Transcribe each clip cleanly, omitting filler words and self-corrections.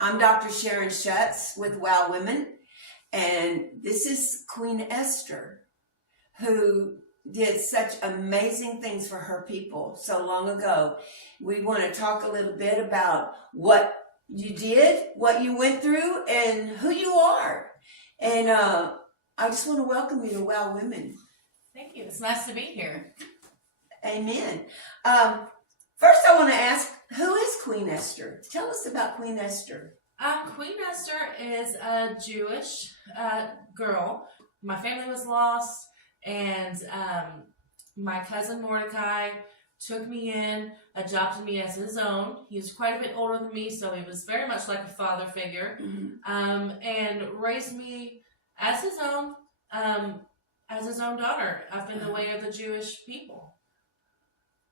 I'm Dr. Sharon Schutz with Wow Women, and this is Queen Esther, who did such amazing things for her people so long ago. We want to talk a little bit about what you did, what you went through, and who you are. And I just want to welcome you to Wow Women. Thank you. It's nice to be here. Amen. First, I want to ask, who is Queen Esther? Tell us about Queen Esther. Queen Esther is a Jewish girl. My family was lost, and my cousin Mordecai took me in, adopted me as his own. He was quite a bit older than me, so he was very much like a father figure, and raised me as his own daughter up in the way of the Jewish people.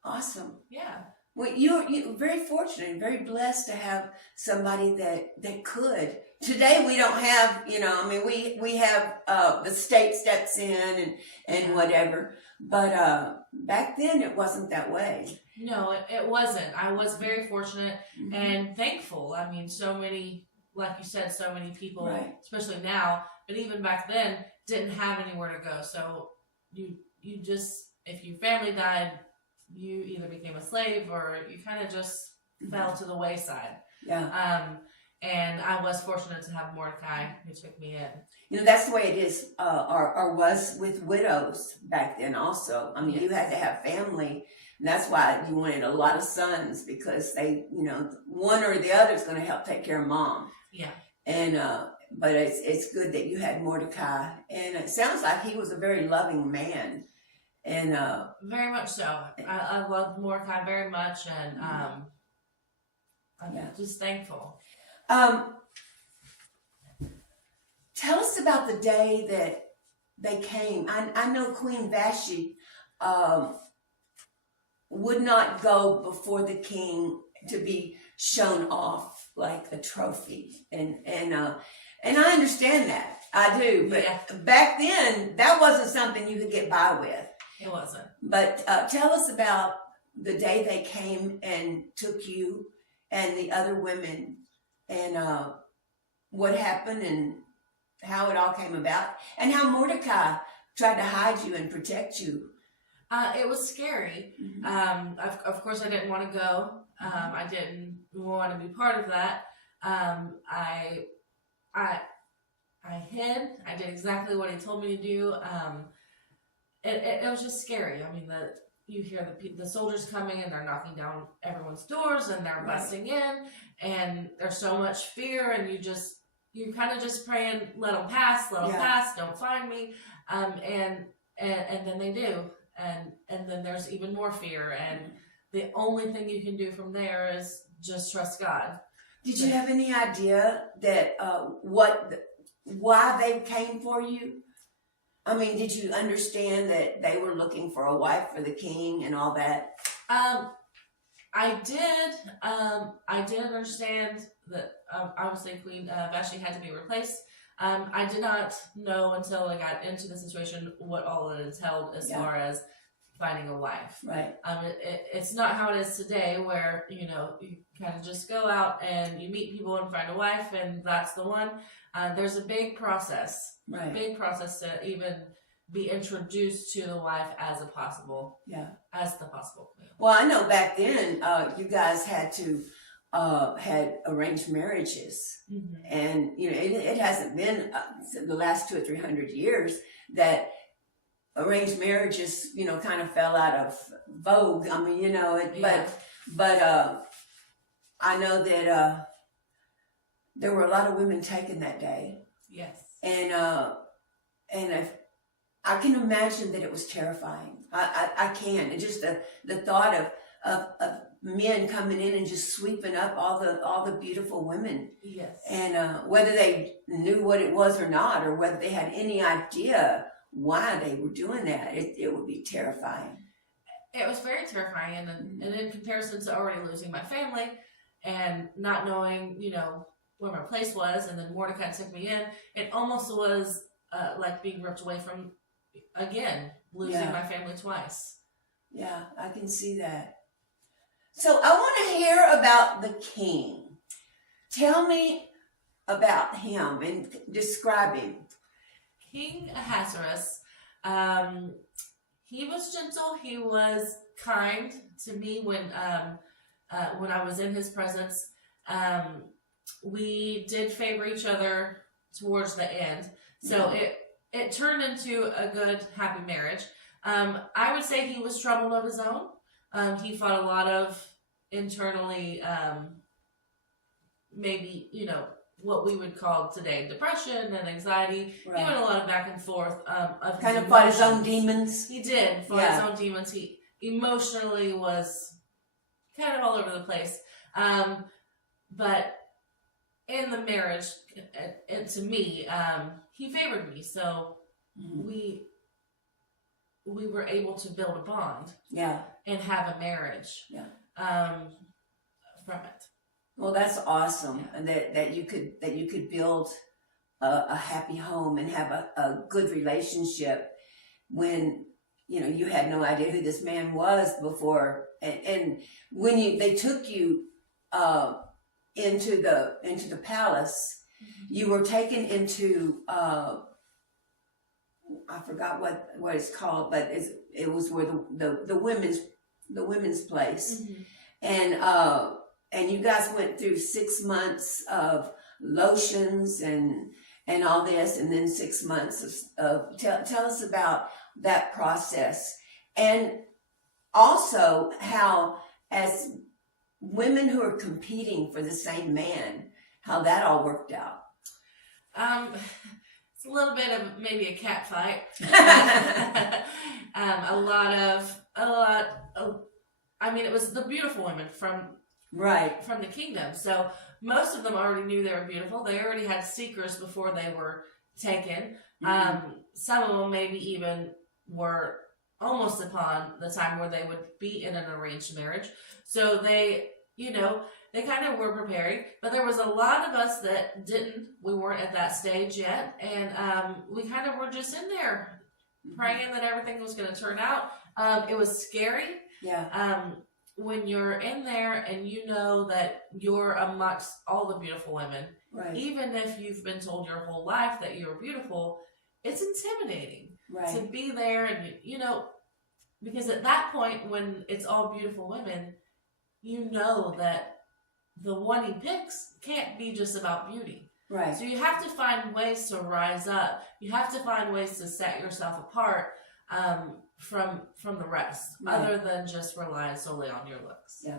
Awesome. Yeah. Well, you're very fortunate and very blessed to have somebody that could. Today we don't have, we have the state steps in and whatever, but back then it wasn't that way. No, it wasn't. I was very fortunate and thankful. I mean, so many, like you said, so many people, especially now, but even back then, didn't have anywhere to go. So you just, if your family died, you either became a slave or you kind of just fell to the wayside. Yeah. And I was fortunate to have Mordecai who took me in. That's the way it is, or was with widows back then also. I mean, Yes. You had to have family. And that's why you wanted a lot of sons, because they, one or the other is going to help take care of mom. Yeah. And, but it's good that you had Mordecai. And it sounds like he was a very loving man. And very much so. I love Mordecai very much, and I'm just thankful. Tell us about the day that they came. I know Queen Vashti would not go before the king to be shown off like a trophy, and I understand that. I do, but back then that wasn't something you could get by with. It wasn't. But tell us about the day they came and took you and the other women, and what happened and how it all came about, and how Mordecai tried to hide you and protect you. It was scary. Of course, I didn't want to go. I didn't want to be part of that. I hid. I did exactly what he told me to do. It was just scary. I mean, you hear the soldiers coming and they're knocking down everyone's doors and they're busting in, and there's so much fear, and you're kind of just praying, let them pass, don't find me, and then they do, and then there's even more fear, and the only thing you can do from there is just trust God. Did you have any idea that why they came for you? I mean, did you understand that they were looking for a wife for the king and all that? I did. I did understand that obviously Queen Vashti had to be replaced. I did not know until I got into the situation what all it entailed as far as finding a wife. Right. It's not how it is today, where you kind of just go out and you meet people and find a wife, and that's the one. There's a big process. Right. Big process to even be introduced to the wife as the possible queen. Well, I know back then you guys had to had arranged marriages, and it hasn't been the last 200 or 300 years that arranged marriages kind of fell out of vogue. I mean, but I know that there were a lot of women taken that day. Yes. And if I can imagine that it was terrifying. I can. And just the thought of men coming in and just sweeping up all the beautiful women. Yes. And whether they knew what it was or not, or whether they had any idea why they were doing that, it would be terrifying. It was very terrifying, and in comparison to already losing my family and not knowing, where my place was, and then Mordecai took me in, it almost was like being ripped away from, again, losing my family twice. Yeah, I can see that. So I want to hear about the king. Tell me about him and describe him. King Ahasuerus, he was gentle. He was kind to me when I was in his presence. We did favor each other towards the end, so it turned into a good, happy marriage. I would say he was troubled of his own. He fought a lot of internally, maybe, what we would call today depression and anxiety. Right. He went a lot of back and forth of Kind his of fought his own emotions. demons. He did fight his own demons. He emotionally was kind of all over the place. But in the marriage, and to me, he favored me. So we were able to build a bond. Yeah. And have a marriage. Yeah. From it. Well, that's awesome, and that you could build a happy home and have a good relationship when you had no idea who this man was before, and when they took you into the palace, you were taken into I forgot what it's called, but it was where the women's place, and you guys went through 6 months of lotions and all this, and then 6 months of tell us about that process, and also how, as women who are competing for the same man, how that all worked out. It's a little bit of maybe a cat fight. A lot of, I mean, it was the beautiful women from the kingdom. So most of them already knew they were beautiful. They already had seekers before they were taken. Some of them maybe even were almost upon the time where they would be in an arranged marriage. So they kind of were preparing, but there was a lot of us that didn't. We weren't at that stage yet, and we kind of were just in there praying that everything was going to turn out. It was scary. Yeah. When you're in there and you know that you're amongst all the beautiful women, Right. even if you've been told your whole life that you're beautiful, it's intimidating to be there, and because at that point when it's all beautiful women, you know that the one he picks can't be just about beauty. Right. So you have to find ways to rise up. You have to find ways to set yourself apart from the rest, other than just relying solely on your looks. Yeah.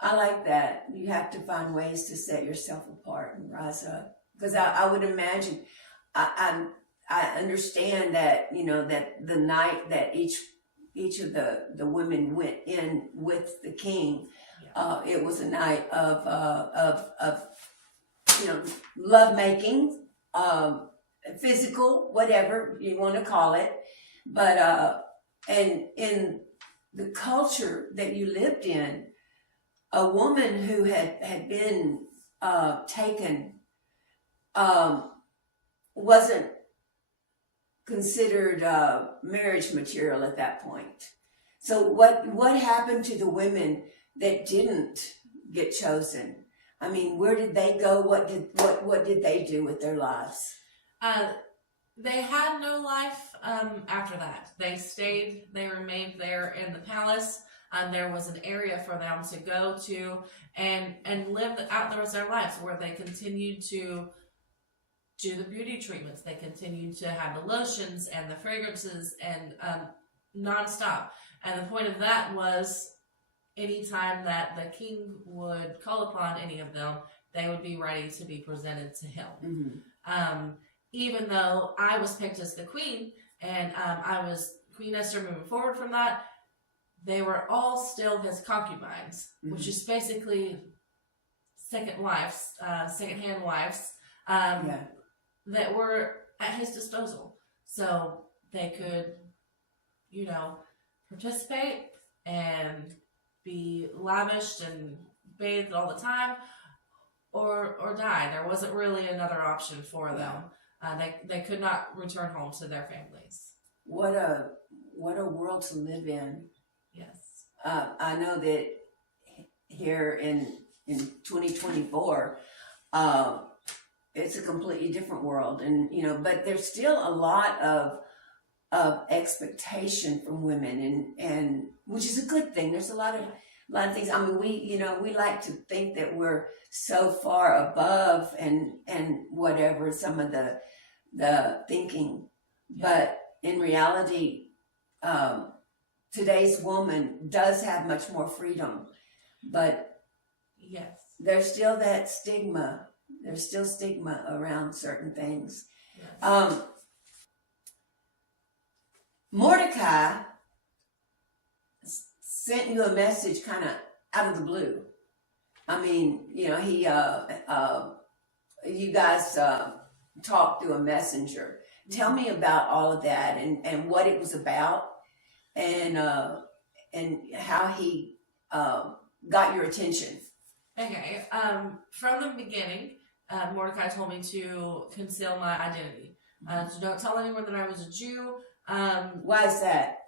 I like that. You have to find ways to set yourself apart and rise up. Because I would imagine, I understand that, that the night that each of the women went in with the king, it was a night of love making, physical, whatever you want to call it. But and in the culture that you lived in, a woman who had been taken wasn't considered marriage material at that point. So what happened to the women that didn't get chosen? I mean, where did they go? What did they do with their lives? They had no life after that. They remained there in the palace. There was an area for them to go to and live out the rest of their lives, where they continued to do the beauty treatments. They continued to have the lotions and the fragrances and nonstop. And the point of that was, anytime that the king would call upon any of them, they would be ready to be presented to him. Even though I was picked as the queen, and I was Queen Esther moving forward from that, they were all still his concubines, which is basically second-hand wives, that were at his disposal. So they could, participate and be lavished and bathed all the time, or die. There wasn't really another option for them. They could not return home to their families. What a world to live in. Yes. I know that here in in 2024, it's a completely different world. And, but there's still a lot of expectation from women, and which is a good thing. There's a lot of things. I mean, we like to think that we're so far above and whatever some of the thinking, but in reality, today's woman does have much more freedom, but yes, there's still that stigma. There's still stigma around certain things. yes. Mordecai sent you a message kind of out of the blue. I mean, he, you guys talked through a messenger. Tell me about all of that and what it was about, and how he got your attention. Okay. From the beginning, Mordecai told me to conceal my identity. So don't tell anyone that I was a Jew. Why is that?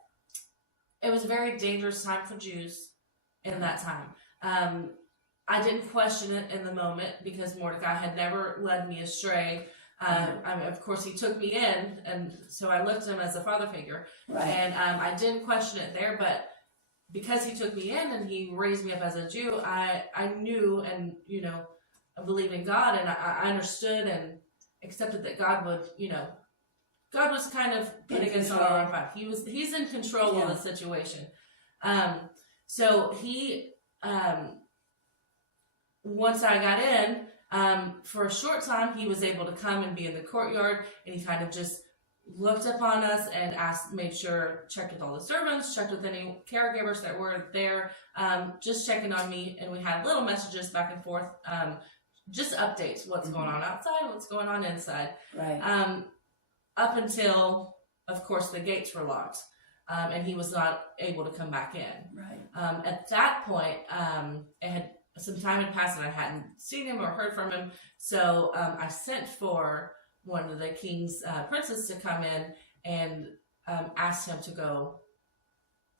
It was a very dangerous time for Jews in that time. I didn't question it in the moment because Mordecai had never led me astray. Of course, he took me in, and so I looked at him as a father figure. Right. And I didn't question it there, but because he took me in and he raised me up as a Jew, I knew and, I believed in God, and I understood and accepted that God would, God was kind of putting us on our own path. He's in control of the situation. So he, once I got in, for a short time, he was able to come and be in the courtyard, and he kind of just looked upon us and checked with all the servants, checked with any caregivers that were there, just checking on me, and we had little messages back and forth, just updates, what's going on outside, what's going on inside. Right. Up until, of course, the gates were locked, and he was not able to come back in. Right. At that point, some time had passed and I hadn't seen him or heard from him, so I sent for one of the king's princes to come in and asked him to go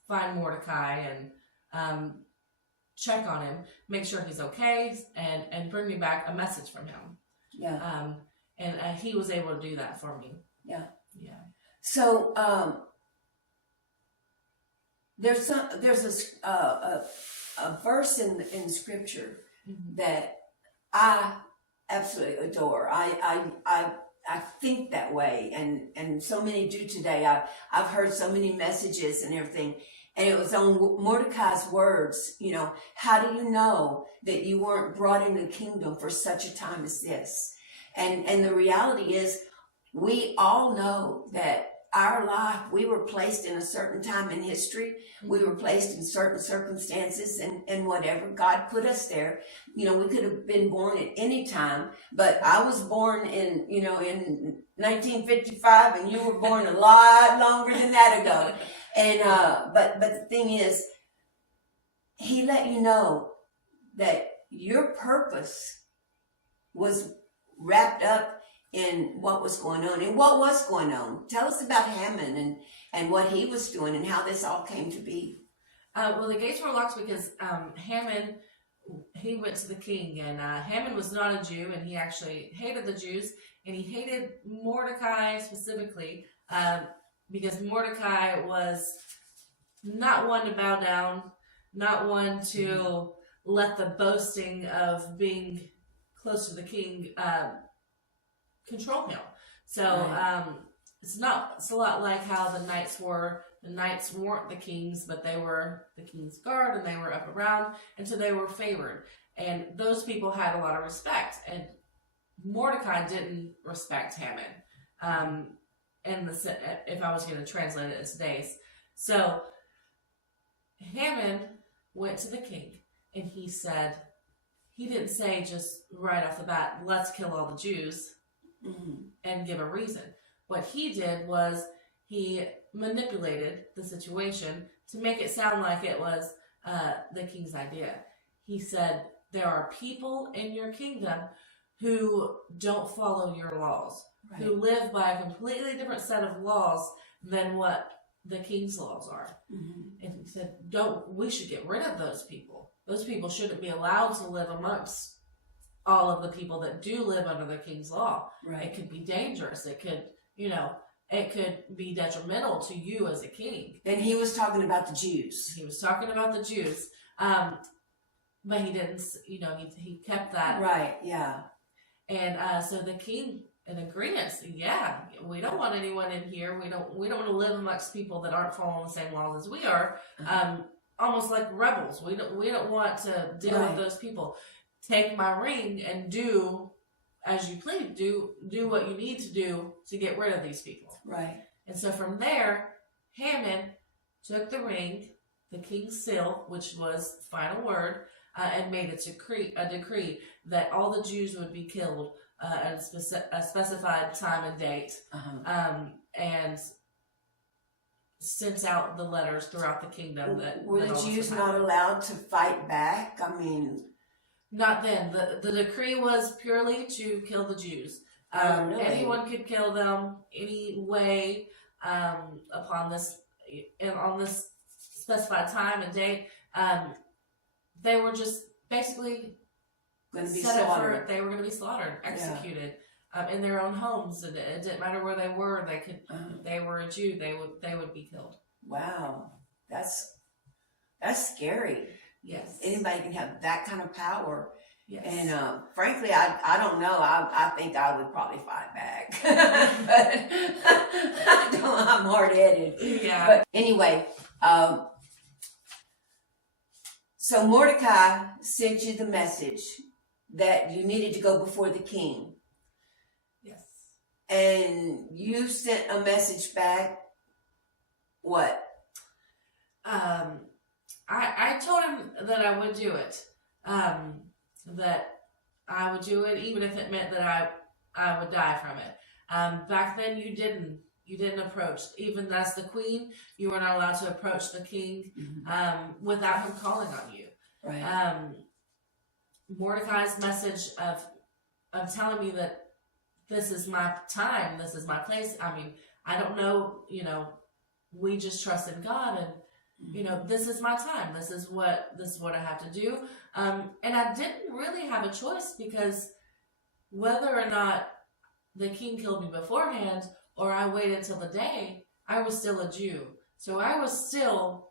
find Mordecai and check on him, make sure he's okay, and bring me back a message from him. Yeah. And he was able to do that for me. Yeah. Yeah. So there's a verse in Scripture that I absolutely adore. I think that way, and so many do today. I've heard so many messages and everything, and it was on Mordecai's words. How do you know that you weren't brought into the kingdom for such a time as this? And the reality is, we all know that our life, we were placed in a certain time in history. We were placed in certain circumstances and whatever. God put us there. We could have been born at any time, but I was born in 1955, and you were born a lot longer than that ago. And, but the thing is, he let you know that your purpose was wrapped up in what was going on. And what was going on? Tell us about Haman and what he was doing and how this all came to be. Well, the gates were locked because Haman, he went to the king, and Haman was not a Jew, and he actually hated the Jews, and he hated Mordecai specifically because Mordecai was not one to bow down, not one to let the boasting of being close to the king control him. So it's a lot like how the knights were. The knights weren't the kings, but they were the king's guard, and they were up around, and so they were favored. And those people had a lot of respect, and Mordecai didn't respect Haman. If I was going to translate it in today's, so Haman went to the king, and he didn't say just right off the bat, let's kill all the Jews. And give a reason. What he did was he manipulated the situation to make it sound like it was the king's idea. He said, there are people in your kingdom who don't follow your laws, who live by a completely different set of laws than what the king's laws are. Mm-hmm. And he said, we should get rid of those people. Those people shouldn't be allowed to live amongst all of the people that do live under the king's law. Right. It could be dangerous. It could, it could be detrimental to you as a king. And he was talking about the Jews. He was talking about the Jews. But he didn't, he kept that. Right, yeah. And so the king, in agreement, yeah, we don't want anyone in here. We don't want to live amongst people that aren't following the same laws as we are. Almost like rebels. We don't want to deal with those people. Take my ring and do as you please. Do what you need to do to get rid of these people. Right. And so from there, Haman took the ring, the king's seal, which was the final word, and made a decree that all the Jews would be killed at a specified time and date, and sent out the letters throughout the kingdom. Were the Jews not allowed to fight back? I mean, not then. The decree was purely to kill the Jews. Really? Anyone could kill them any way on this specified time and date. They were just basically going to be set slaughtered. up they were going to be slaughtered, executed in their own homes, and it didn't matter where they were. They could. They were a Jew. They would be killed. Wow, that's scary. Yes. Anybody can have that kind of power. Yes. And frankly, I don't know. I think I would probably fight back, but I'm hard-headed. Yeah. But anyway, so Mordecai sent you the message that you needed to go before the king. Yes. And you sent a message back. What? I told him that I would do it. That I would do it even if it meant that I would die from it. Back then you didn't approach, even as the queen, you were not allowed to approach the king without him calling on you. Right. Mordecai's message of telling me that this is my time, this is my place. I mean, I don't know, we just trust in God, and this is my time. This is what I have to do. And I didn't really have a choice, because whether or not the king killed me beforehand or I waited till the day, I was still a Jew. So I was still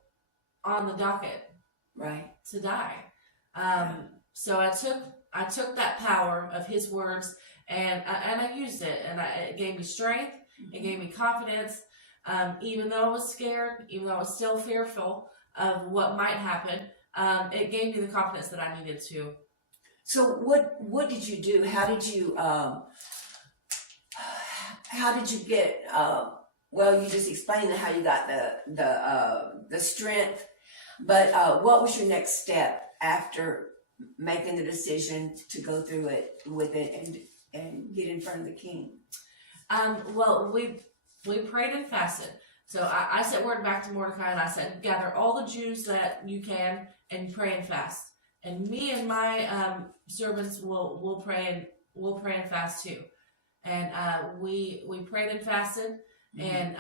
on the docket, right, to die. So I took that power of his words, and I used it, and it gave me strength. It gave me confidence. Even though I was scared, even though I was still fearful of what might happen, it gave me the confidence that I needed to. So what did you do? How did you get? Well, you just explained how you got the strength, but what was your next step after making the decision to go through it with it and get in front of the king? Well, we prayed and fasted. So I sent word back to Mordecai, and I said, gather all the Jews that you can and pray and fast. And me and my servants will pray and fast too. And we prayed and fasted. And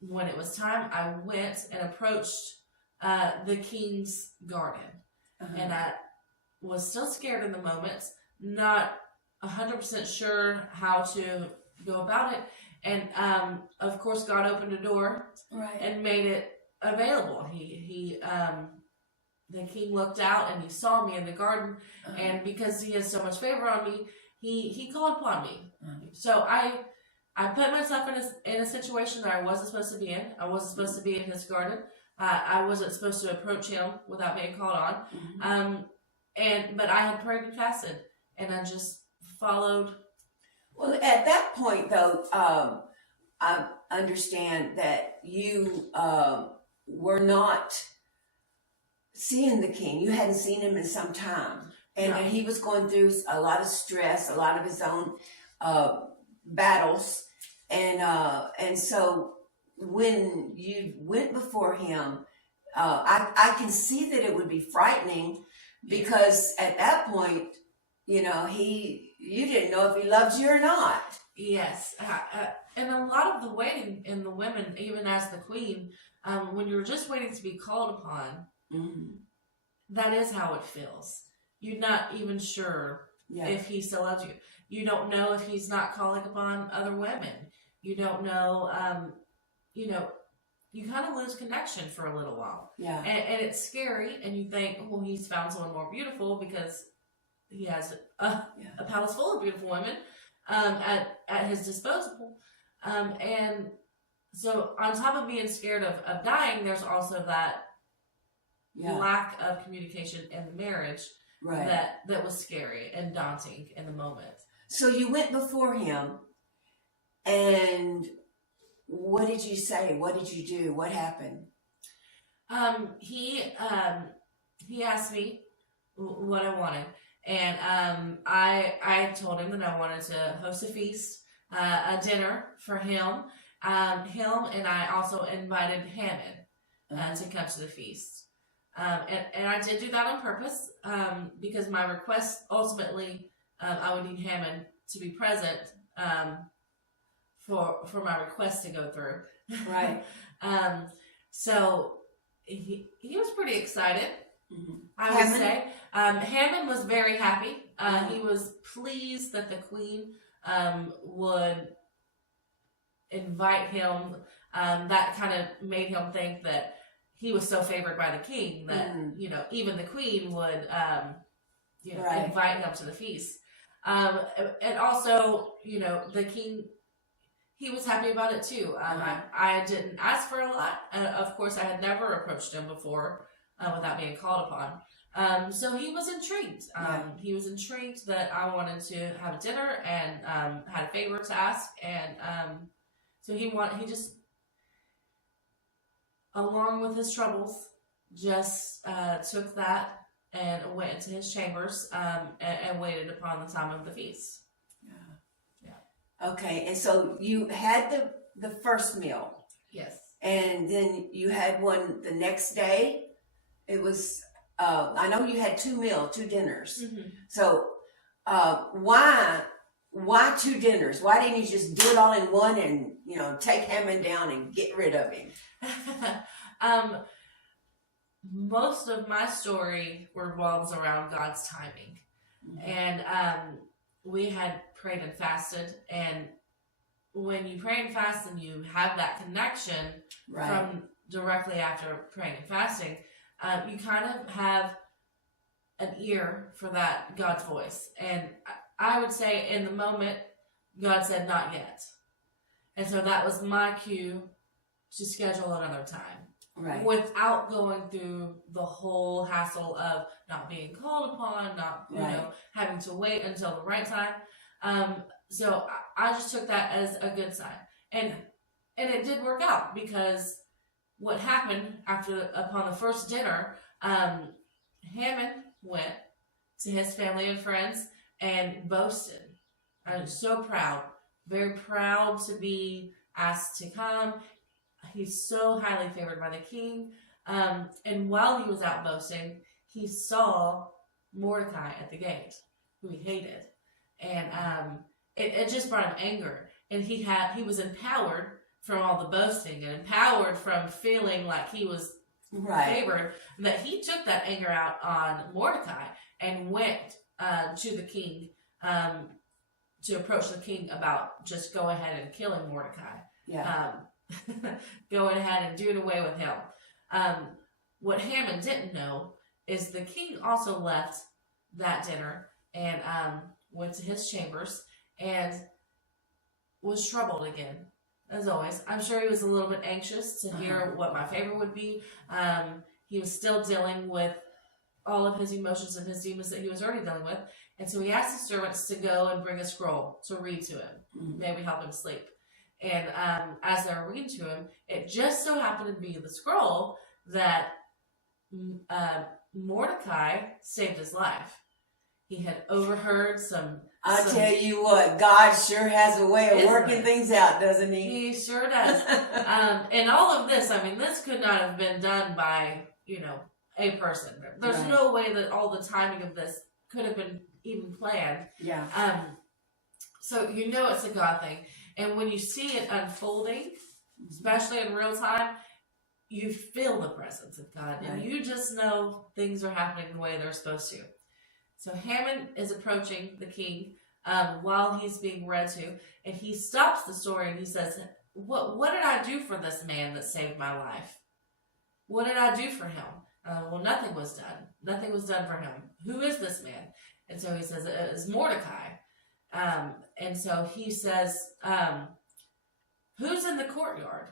when it was time, I went and approached the king's garden. And I was still scared in the moment, not 100% sure how to go about it. And of course, God opened a door and made it available. The king looked out and he saw me in the garden, and because he has so much favor on me, he called upon me. So I put myself in a situation that I wasn't supposed to be in. I wasn't supposed to be in his garden. I wasn't supposed to approach him without being called on. But I had prayed and fasted, and I just followed. Well, at that point, though, I understand that you were not seeing the king. You hadn't seen him in some time. And he was going through a lot of stress, a lot of his own battles. And so when you went before him, I can see that it would be frightening, because at that point, you didn't know if he loved you or not. Yes. And a lot of the waiting in the women, even as the queen, when you're just waiting to be called upon, that is how it feels. You're not even sure if he still loves you. You don't know if he's not calling upon other women. You don't know, you kind of lose connection for a little while. Yeah. And it's scary, and you think, well, he's found someone more beautiful because he has a palace full of beautiful women at his disposal. And so on top of being scared of dying, there's also that lack of communication in the marriage that was scary and daunting in the moment. So you went before him, and what did you say? What did you do? What happened? He asked me what I wanted, and I told him that I wanted to host a feast, a dinner for him. Him and I also invited Hammond to come to the feast. And I did do that on purpose, because my request ultimately, I would need Hammond to be present for my request to go through. Right. So he was pretty excited. I would say. Hammond was very happy. He was pleased that the queen would invite him. That kind of made him think that he was so favored by the king that even the queen would invite him to the feast. And also, the king, he was happy about it too. I didn't ask for a lot. Of course, I had never approached him before without being called upon. So he was intrigued. He was intrigued that I wanted to have dinner and had a favor to ask. And so he just, along with his troubles, just took that and went into his chambers and waited upon the time of the feast. Okay, and so you had the first meal. Yes. And then you had one the next day. It was, I know you had two dinners. So why 2 dinners? Why didn't you just do it all in one and, take Hammond down and get rid of him? Most of my story revolves around God's timing. And we had prayed and fasted, and when you pray and fast and you have that connection from directly after praying and fasting, you kind of have an ear for that God's voice. And I would say in the moment, God said, not yet. And so that was my cue to schedule another time. Without going through the whole hassle of not being called upon, not, having to wait until the right time. So I just took that as a good sign. And it did work out, because what happened upon the first dinner, Hammond went to his family and friends and boasted. I was so proud, very proud to be asked to come. He's so highly favored by the king. And while he was out boasting, he saw Mordecai at the gate, who he hated. And it just brought him anger. And he was empowered from all the boasting and empowered from feeling like he was favored, that he took that anger out on Mordecai and went to the king to approach the king about just go ahead and killing Mordecai. Going ahead and doing away with him. What Hammond didn't know is the king also left that dinner and went to his chambers and was troubled again, as always. I'm sure he was a little bit anxious to hear what my favor would be. He was still dealing with all of his emotions and his demons that he was already dealing with. And so he asked his servants to go and bring a scroll to read to him, maybe help him sleep. And as they were reading to him, it just so happened to be the scroll that Mordecai saved his life. He had overheard some... I tell you what, God sure has a way of working things out, doesn't he? He sure does. And all of this, this could not have been done by, a person. There's no way that all the timing of this could have been even planned. Yeah. So you know it's a God thing. And when you see it unfolding, especially in real time, you feel the presence of God. Right. And you just know things are happening the way they're supposed to. So Haman is approaching the king while he's being read to. And he stops the story and he says, What did I do for this man that saved my life? What did I do for him? Well, nothing was done. Nothing was done for him. Who is this man? And so he says, it's Mordecai. And so he says, who's in the courtyard?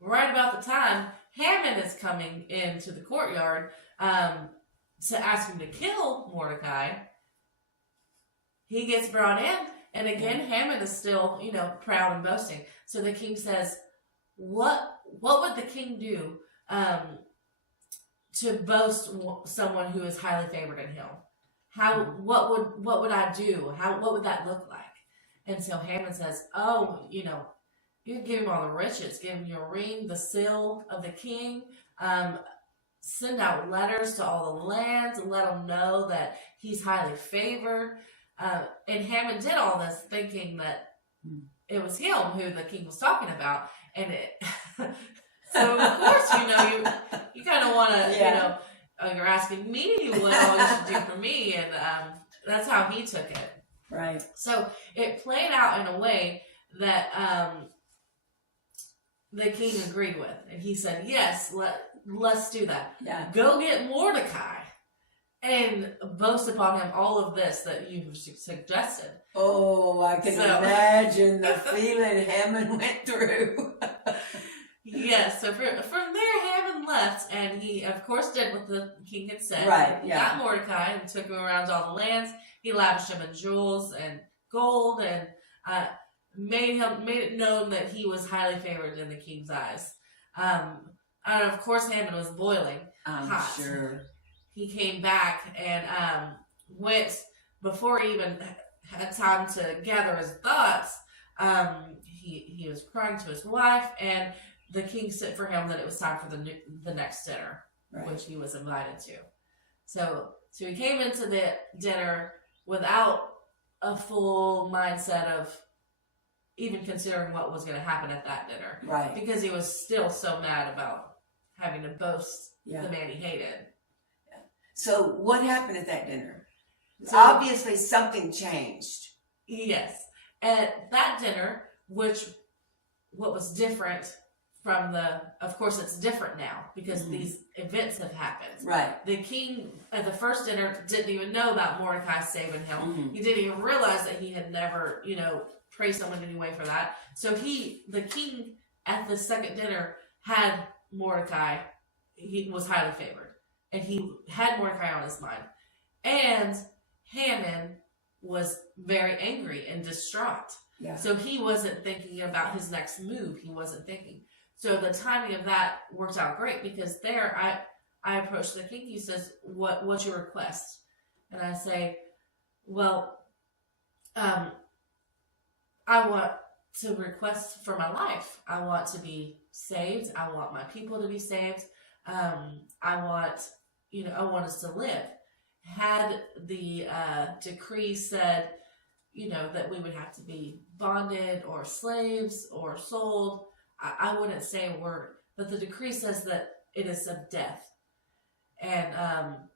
Right about the time, Haman is coming into the courtyard to ask him to kill Mordecai. He gets brought in, and again, Haman is still, proud and boasting. So the king says, what would the king do to boast someone who is highly favored in him? What would I do? What would that look like? And so Haman says, you can give him all the riches, give him your ring, the seal of the king, send out letters to all the lands and let them know that he's highly favored. And Haman did all this thinking that it was him who the king was talking about. And so of course, you kind of want to, you're asking me what all you should do for me. And that's how he took it. Right. So it played out in a way that the king agreed with. And he said, yes, let's do that. Yeah. Go get Mordecai and boast upon him all of this that you've suggested. Oh, I can imagine the feeling Haman went through. Yes, so from there, Haman left, and he, of course, did what the king had said. Right, He yeah. got Mordecai and took him around to all the lands. He lavished him in jewels and gold, and made it known that he was highly favored in the king's eyes. And of course, Haman was boiling hot. Sure. He came back and went, before he even had time to gather his thoughts, he was crying to his wife, and the king sent for him that it was time for the next dinner, right, which he was invited to. So he came into the dinner without a full mindset of even considering what was going to happen at that dinner. Right. Because he was still so mad about having to boast the man he hated. Yeah. So what happened at that dinner? So, obviously something changed. Yes. At that dinner, what was different from of course it's different now because these events have happened. Right. The king at the first dinner didn't even know about Mordecai saving him. Mm-hmm. He didn't even realize that he had never, praised someone anyway for that. So the king at the second dinner had Mordecai. He was highly favored. And he had Mordecai on his mind. And Haman was very angry and distraught. Yeah. So he wasn't thinking about his next move. He wasn't thinking. So the timing of that worked out great because there I approached the king. He says, what's your request? And I say, well, I want to request for my life. I want to be saved. I want my people to be saved. I want us to live. Had the decree said, that we would have to be bonded or slaves or sold, I wouldn't say a word. But the decree says that it is of death. And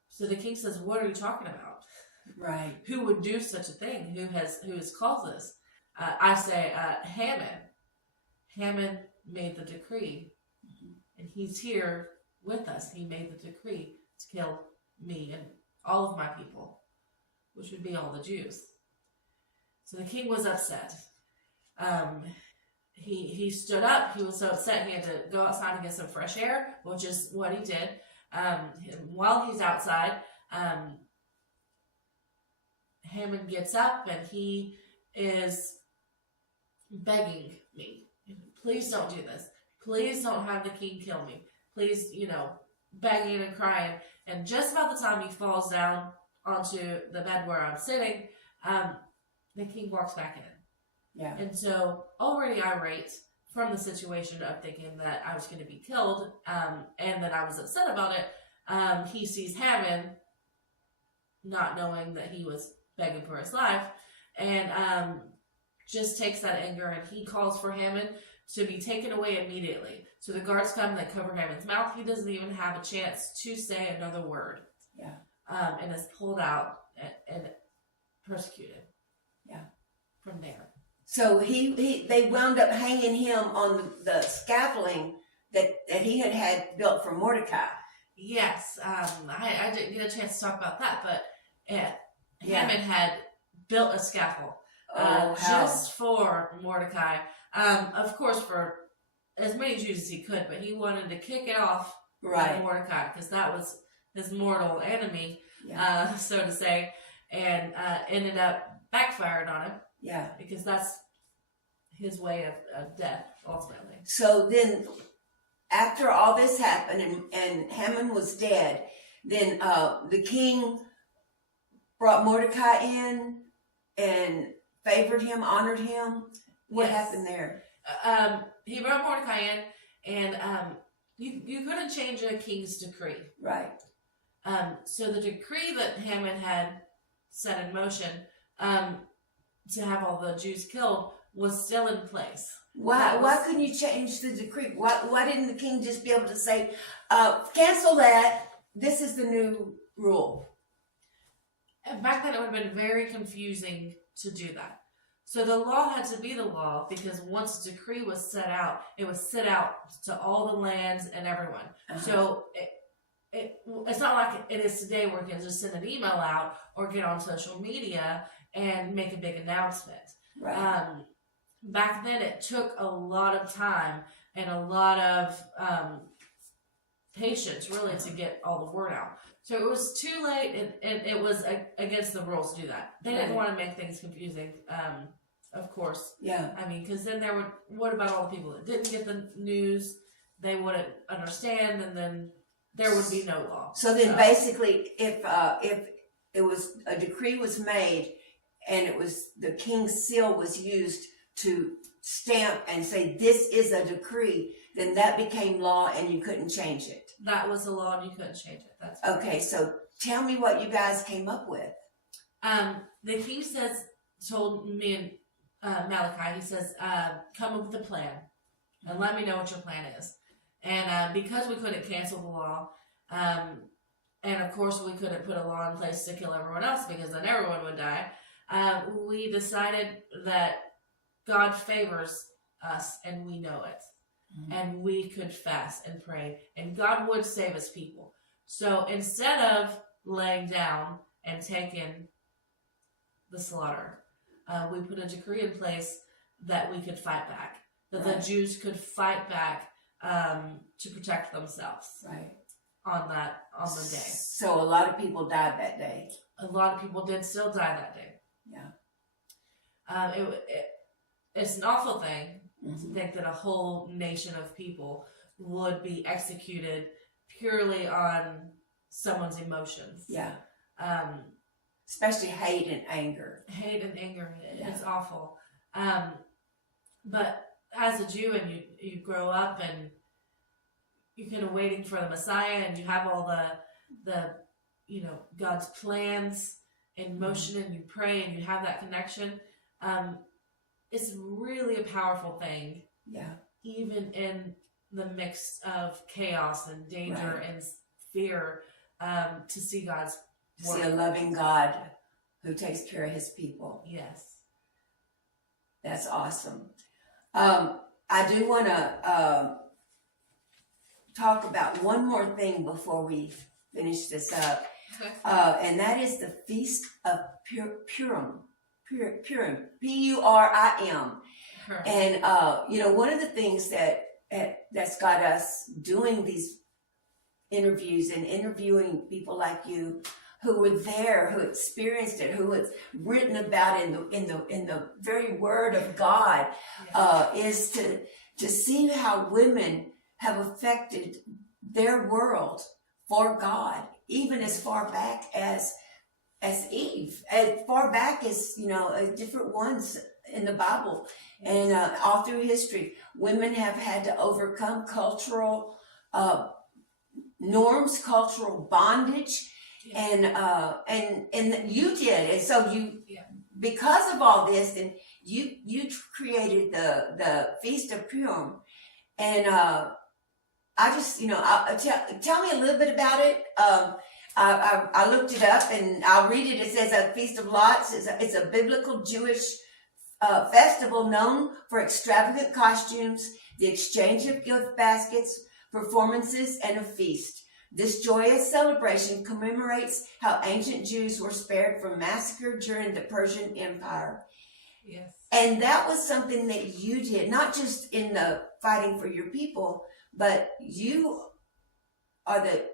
so the king says, what are you talking about? Right. Who would do such a thing? Who has caused this? I say, Haman. Haman made the decree. And he's here with us. He made the decree to kill me and all of my people, which would be all the Jews. So the king was upset. He stood up. He was so upset he had to go outside and get some fresh air, which is what he did. While he's outside, Haman gets up and he is begging me, please don't do this. Please don't have the king kill me. Please, begging and crying. And just about the time he falls down onto the bed where I'm sitting, the king walks back in. Yeah. And so already irate from the situation of thinking that I was going to be killed, and that I was upset about it, he sees Haman not knowing that he was begging for his life, and just takes that anger and he calls for Haman to be taken away immediately. So the guards come, they cover Haman's mouth. He doesn't even have a chance to say another word. Yeah. And is pulled out and persecuted. Yeah. From there. So they wound up hanging him on the scaffolding that he had built for Mordecai. Yes. I didn't get a chance to talk about that, but Haman had built a scaffold just for Mordecai. Of course, for as many Jews as he could, but he wanted to kick it off with Mordecai because that was his mortal enemy, so to say, and ended up backfired on him. Yeah. Because that's his way of death, ultimately. So then, after all this happened and Haman was dead, then the king brought Mordecai in and favored him, honored him. What happened there? He brought Mordecai in, and you couldn't change a king's decree. Right. So the decree that Haman had set in motion to have all the Jews killed was still in place. Why couldn't you change the decree? Why didn't the king just be able to say, cancel that, this is the new rule? And back then it would have been very confusing to do that. So the law had to be the law because once a decree was set out, it was set out to all the lands and everyone. So it's not like it is today where you can just send an email out or get on social media and make a big announcement. Right. Back then it took a lot of time and a lot of patience really to get all the word out. So it was too late and it was against the rules to do that. They didn't want to make things confusing, of course. Yeah. I mean, because then what about all the people that didn't get the news? They wouldn't understand, and then there would be no law. So then basically, if it was a decree was made and it was the king's seal was used to stamp and say this is a decree, then that became law and you couldn't change it. That was the law and you couldn't change it. That's okay. So tell me what you guys came up with. The king told me and Malachi, he says, come up with a plan and let me know what your plan is. And because we couldn't cancel the law, and of course we couldn't put a law in place to kill everyone else because then everyone would die, we decided that God favors us and we know it. Mm-hmm. And we could fast and pray and God would save his people. So instead of laying down and taking the slaughter, we put a decree in place that we could fight back, that the Jews could fight back to protect themselves. Right. On the day. So a lot of people died that day. A lot of people did still die that day. Yeah. It's an awful thing mm-hmm. to think that a whole nation of people would be executed purely on someone's emotions. Yeah. Especially hate and anger. Hate and anger. It's awful. But as a Jew and you grow up and you're kind of waiting for the Messiah and you have all the God's plans in motion and you pray and you have that connection, it's really a powerful thing. Yeah. Even in the mix of chaos and danger and fear, to see God's work. See a loving God who takes care of his people. Yes. That's awesome. I do want to talk about one more thing before we finish this up. Okay. And that is the Feast of Purim. Purim. P-U-R-I-M. And, one of the things that's got us doing these interviews and interviewing people like you who were there, who experienced it, who has written about it in the very Word of God, is to see how women have affected their world for God, even as far back as Eve, as far back as different ones in the Bible, and all through history, women have had to overcome cultural norms, cultural bondage. and you did, and so you, Yeah. because of all this, and you created the Feast of Purim, and I just, tell me a little bit about it. I looked it up, and I'll read it. It says a Feast of Lots. It's a biblical Jewish festival known for extravagant costumes, the exchange of gift baskets, performances, and a feast. This joyous celebration commemorates how ancient Jews were spared from massacre during the Persian Empire. Yes. And that was something that you did, not just in the fighting for your people, but you are the,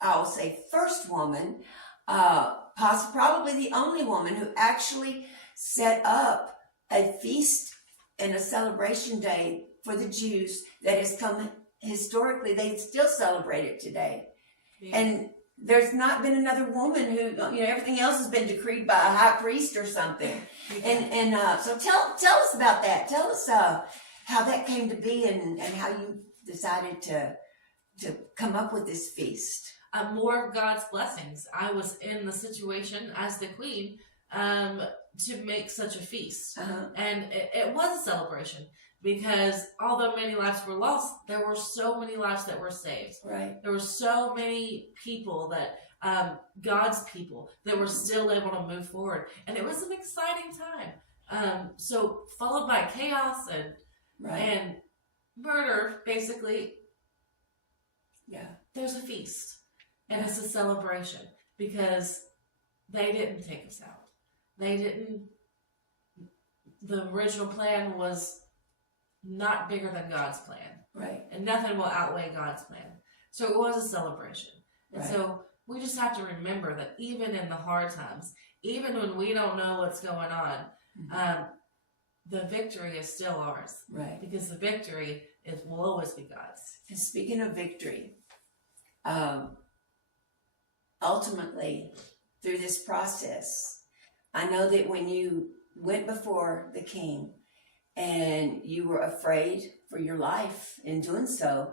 I'll say, first woman, probably the only woman who actually set up a feast and a celebration day for the Jews that has come historically. They still celebrate it today. Yeah. And there's not been another woman who, everything else has been decreed by a high priest or something. Yeah. So tell us about that. Tell us how that came to be, and how you decided to come up with this feast. More of God's blessings. I was in the situation as the queen to make such a feast. And it was a celebration, because although many lives were lost, there were so many lives that were saved. Right. There were so many people that, God's people, that were still able to move forward. And it was an exciting time. So followed by chaos and murder, basically, there's a feast. And it's a celebration, because they didn't take us out. The original plan was not bigger than God's plan. Right. And nothing will outweigh God's plan. So it was a celebration. And Right. so we just have to remember that even in the hard times, even when we don't know what's going on, the victory is still ours. Right. Because the victory will always be God's. And speaking of victory, ultimately, through this process, I know that when you went before the king and you were afraid for your life in doing so,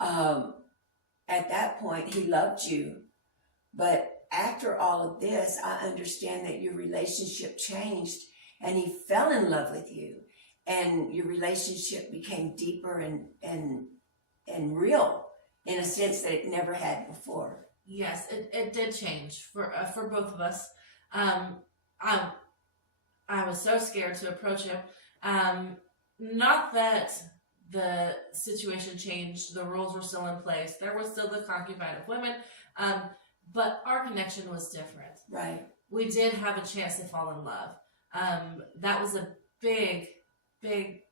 at that point, he loved you. But after all of this, I understand that your relationship changed, and he fell in love with you, and your relationship became deeper and real in a sense that it never had before. Yes, it did change for both of us. I was so scared to approach him. Not that the situation changed, the rules were still in place. There was still the concubine of women, but our connection was different. Right. We did have a chance to fall in love. That was a big, big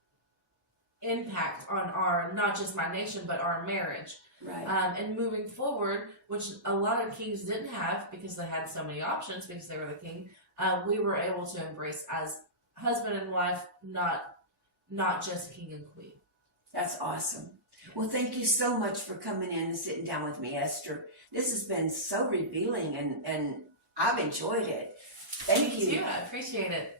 impact on not just my nation, but our marriage. Right. And moving forward, which a lot of kings didn't have because they had so many options because they were the king, we were able to embrace as husband and wife, not just king and queen. That's awesome. Well, thank you so much for coming in and sitting down with me, Esther. This has been so revealing, and I've enjoyed it. Thank you. Me too. I appreciate it.